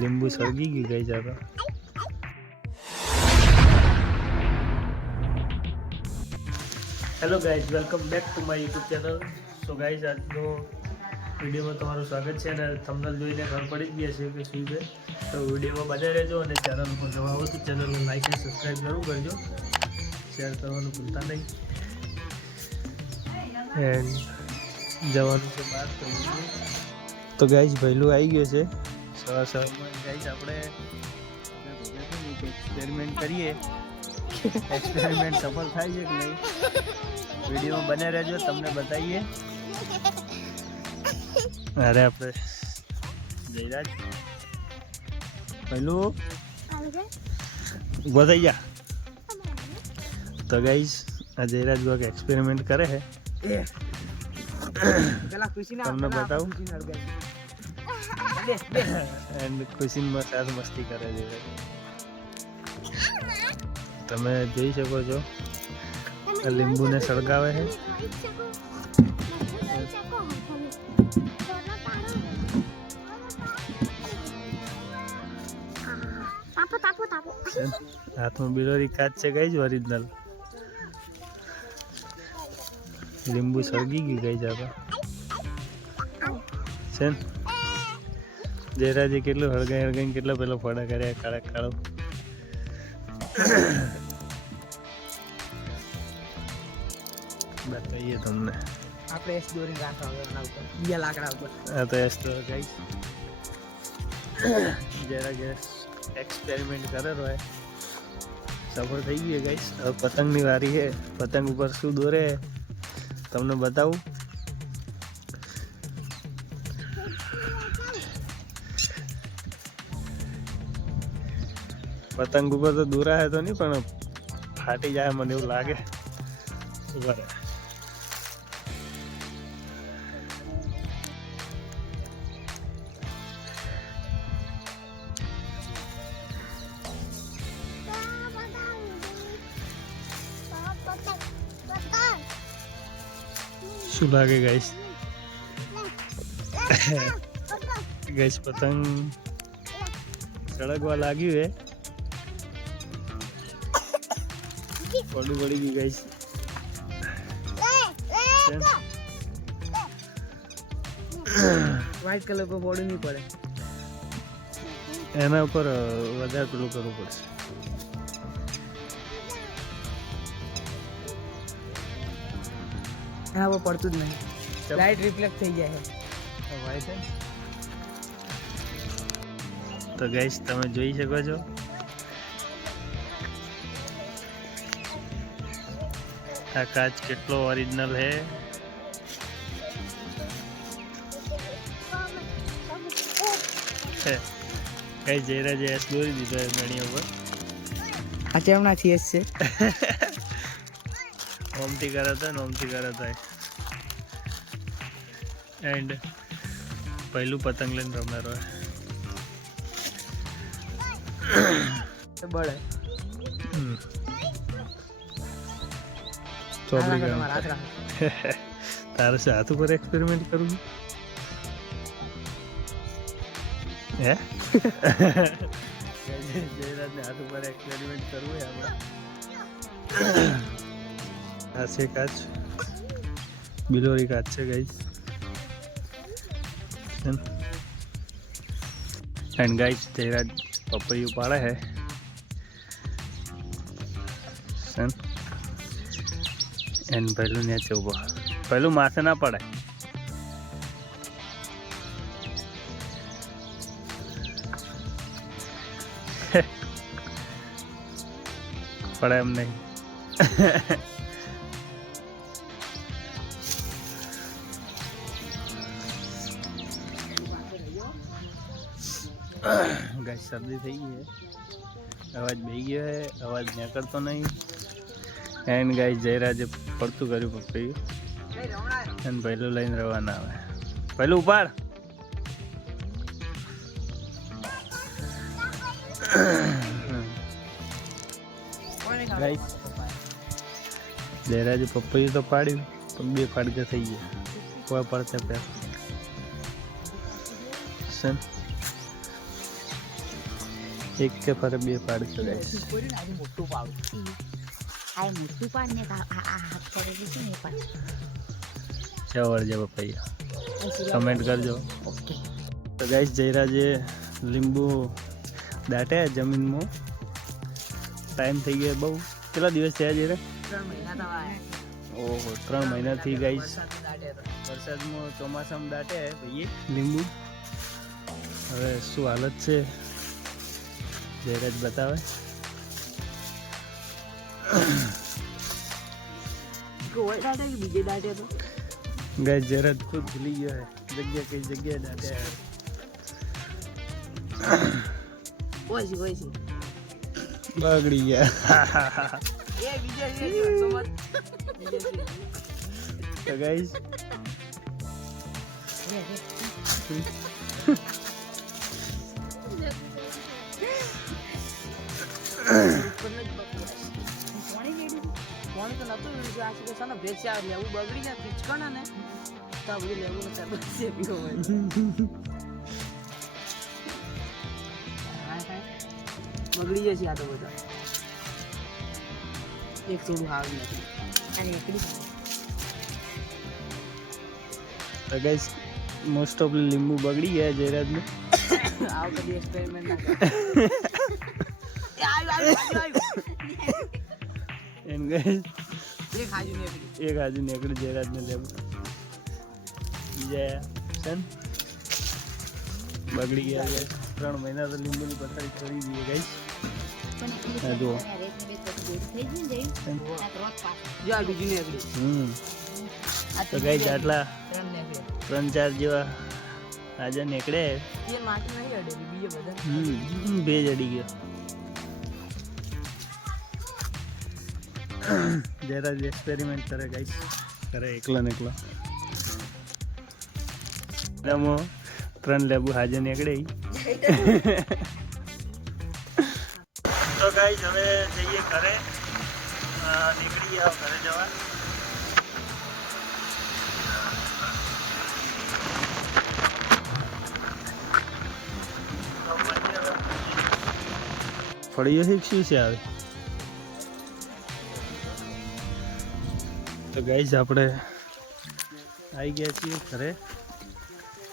લીંબુ સળગી ગયું ગઈ જતો. Hello guys, welcome back to my YouTube channel. So guys, આજનો વિડીયોમાં તમારું સ્વાગત છે અને થંબનેલ જોઈને ખબર પડી જ ગયા છે કે શું છે. તો વિડીયોમાં બને રહેજો અને ચેનલ પર નવા આવો તો ચેનલને લાઈક અને સબસ્ક્રાઈબ જરૂર કરજો, શેર કરવાનું ભૂલતા નહીં. એન્ડ જવાનું છે બહાર. તો ગાઈઝ ભૈલું આવી ગયો છે સવારમાં. ગાઈઝ આપણે એક્સપેરિમેન્ટ કરીએ, એક્સપેરિમેન્ટ સફળ થાય છે કે નહીં વિડીયોમાં બને રહેજો, તમને બતાવીએ. અરે આપણે જયરાજ પહેલું ઉભો થઈ જા. તો ગાઈઝ આ જયરાજ બાગ એક્સપેરિમેન્ટ કરે છે, તમને બતાવું. એન્ડ ખુશીમાં સાથ મસ્તી કરે છે. તમે જોઈ શકો છો લીંબુને સળગાવે છે. હાથમાં બિલોરી કાચ છે ગઈ જ ઓરિજિનલ. લીંબુ સળગી ગયું ગઈ જતા છે. જયરાજે કેટલું હળગાઈ કેટલો પેલો ફોડા કર્યા કાળા કાળો. બતાવીએ તમને. આપણે એસ દોરી રાખવા ઉપર બીજા લાકડા ઉપર. હા તો એસ તો ગાઈસ જરા એક્સપેરિમેન્ટ કરે હોય સફળ થઈ ગયું ગાઈસ. હવે પતંગની વારી છે. પતંગ ઉપર શું દોરે તમને બતાવું. પતંગ ઉપર તો દોરા હે તો નહીં, પણ ફાટી જાય મને એવું લાગે. બરાબર. શું લાગે ગાઈસ? ગાઈસ પતંગ સળગવા લાગ્યું હે. પડું પડી ગયું ગાઈસ. વ્હાઈટ કલર પર બોર્ડ નહીં પડે, એના ઉપર વધારે પેલું કરવું પડશે. એના પર પડતું જ નહીં, લાઈટ રિફ્લેક્ટ થઈ જાય છે. વ્હાઈટ તો ગાઈસ તમે જોઈ શકો છો આ કાચ કેટલો ઓરિજિનલ હે. કઈ જયરાજે એસ દોરી દીધો એ મણી ઉપર. આ ચેમના થીએસ છે. ઓમથી કરાતા ને ઓમથી કરાતા. એન્ડ પહેલું પતંગ લઈને રમનારો બળે ચોપડી તારે છે હાથ ઉપર એક્સપેરિમેન્ટ કરવું હે? જયરાજને હાથ ઉપર એક્સપેરિમેન્ટ કરવું હોય આપણે. આ છે કાચ, બિલોરી કાચ છે ગાઈસ. એન્ડ ગાઈસ જયરાજ પપૈયું પાડે છે. એન્ડ પહેલું નીચે ઉભો, પહેલું માથે ના પડે. પડે એમ નહીં. ગાય શરદી થઈ ગઈ છે, અવાજ બેહી ગયો છે, અવાજ નીકળતો નહીં. એન્ડ ગાય જયરાજે પડતું કર્યું પપૈયું અને પહેલું લઈને રવાના આવે. પહેલું ઉપાડ. જયરાજે પપૈયું તો પાડ્યું પણ બે ફાડકા થઈ ગયા. કોઈ પડતા પહેલા એક કે ફરે બે પાડશો ગાઈસ. કોઈને આજે મોટું પાડું. આ મોટું પાડ ને આ હાથ પડે છે ને એ પાડ. ચાવડ જે પપૈયા કમેન્ટ કરજો. તો ગાઈસ જયરાજે લીંબુ દાટે જમીનમાં. ટાઈમ થઈ ગયો બહુ. કેટલા દિવસ થયા જયરા? 3 મહિના થવા આયા. ઓહો 3 મહિનાથી ગાઈસ વરસાદની દાટે તો. વરસાદમાં ચોમાસામાં દાટે ભાઈ લીંબુ. હવે શું હાલત છે જયરાજ બતાવે. કોઈ દાટે કે બીજે દાટે તો ગાઈસ જયરાજ ખુદ ભૂલી ગયો હે જગ્યા કઈ જગ્યાએ દાટે. હોય છે બગડી ગયા. એ બીજે છે સમજ બીજે છે. તો ગાઈસ ફોન તો નતું લીધું આ કે સાનો ભેજ ચાર લેવું બગડી જાય પીચકણા ને તો આ બધું લેવું ચાર બસ પીવો હોય. બગડી જાય છે આ તો બધા એક થોડું હાવ નથી. અને એકડી તો ગાઈસ મોસ્ટ ઓફ લીંબુ બગડી ગયા જયરાજને. આવ કદી એક્સપેરિમેન્ટ ના કર. એ આવ્યું એમ ગાઈસ એક હાજુ નીકળી. એક આજુ નીકળી જયરાજને લેવું. બીજા સન બગડી ગયા ગાઈસ. 3 મહિના તો લીંબુની પથારી છોડી દઈએ ગાઈસ. પણ એકડી હા, જુઓ. રેત ને બેત બધું થઈ ગયું ને જઈ આ તો રોજ પાછું. જો આ બીજું નીકળી. આ તો ગાઈસ આટલા 3 નીકળે. 3-4 જેવા આજે નીકળે. એ માટી નહીં અડેલી બીજે બધા ભેજ અડી ગયો. જયરાજ એક્સપેરિમેન્ટ કરે ગાઈસ. કરે એકલો ને એકલો. એમાં 3 લેબુ હાજર નીકળે. તો ગાઈસ હવે જઈએ ઘરે. નીકળી ગયા ઘરે જવા. ફળીઓ છે શું છે આવે. તો ગાઈસ આપણે આવી ગયા છીએ ઘરે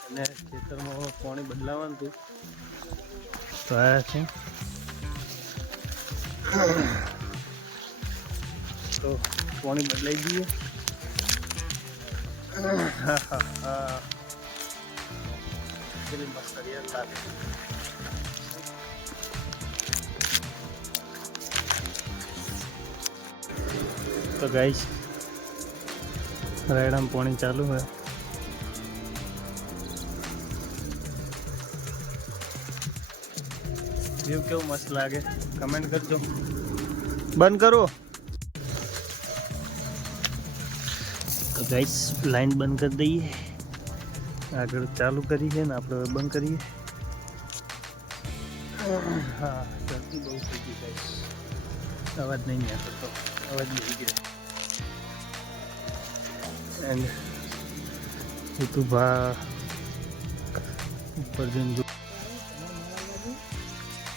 અને ખેતરમાં પાણી બદલાવાનું હતું તો આવ્યા છે. તો પાણી બદલાઈ દઈએ. કેટલી મસ્ત હરિયાળી લાગે. તો ગાઈસ રાયડામાં પાણી ચાલુ હોય. વ્યૂ કેવું મસ્ત લાગે કમેન્ટ કરજો. બંધ કરો. તો ગાઈસ લાઈન બંધ કરી દઈએ. આગળ ચાલુ કરી છે ને આપણે હવે બંધ કરીએ. હા ગરમી બહુ થઈ ગઈ ગાઈસ. અવાજ નહીં આવતો. અવાજ નહીં ગયો. એન્ડ ઋતુભા ઉપર જઈને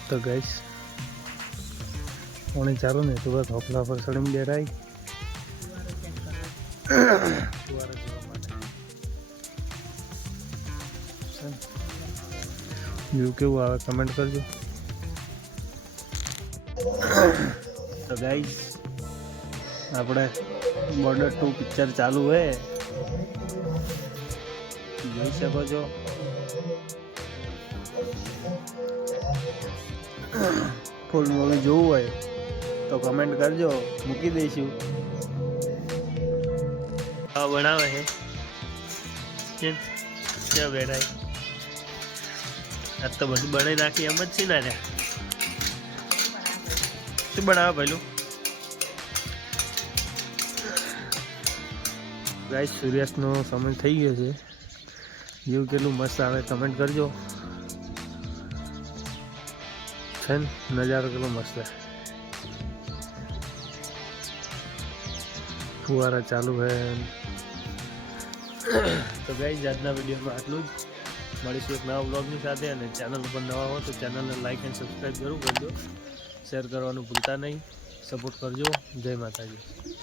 તો ગાઈસ પાણી ચાલુ ને તો બસ હોપલા પર સડીને ડેરાય ફુવારા જોવા માટે. વ્યૂ કેવું આવે કમેન્ટ કરજો. તો ગાઈસ આપણે બોર્ડર 2 પિક્ચર ચાલુ હોય જોઈ શકો છો. ફૂલ મૂવી જોવું હોય તો કમેન્ટ કરજો મૂકી દઈશું. હા બનાવે છે ક્યાં બેઠાય. આજ તો બધું બનાવી નાખી એમ જ છે ને. રે શું બનાવે પહેલું ગાઈસ સૂર્યાસ્તનો સમય થઈ ગયો છે. જેવું કેટલું મસ્ત આવે કમેન્ટ કરજો. છે ને નજારો કેટલો મસ્ત છે. ફુવારા ચાલુ છે. તો ગાઈસ આજના વિડીયોમાં આટલું જ. મળીશું એક નવા બ્લોગની સાથે, અને ચેનલ ઉપર નવા હો તો ચેનલને લાઇક એન્ડ સબસ્ક્રાઈબ જરૂર કરજો, શેર કરવાનું ભૂલતા નહીં, સપોર્ટ કરજો. જય માતાજી.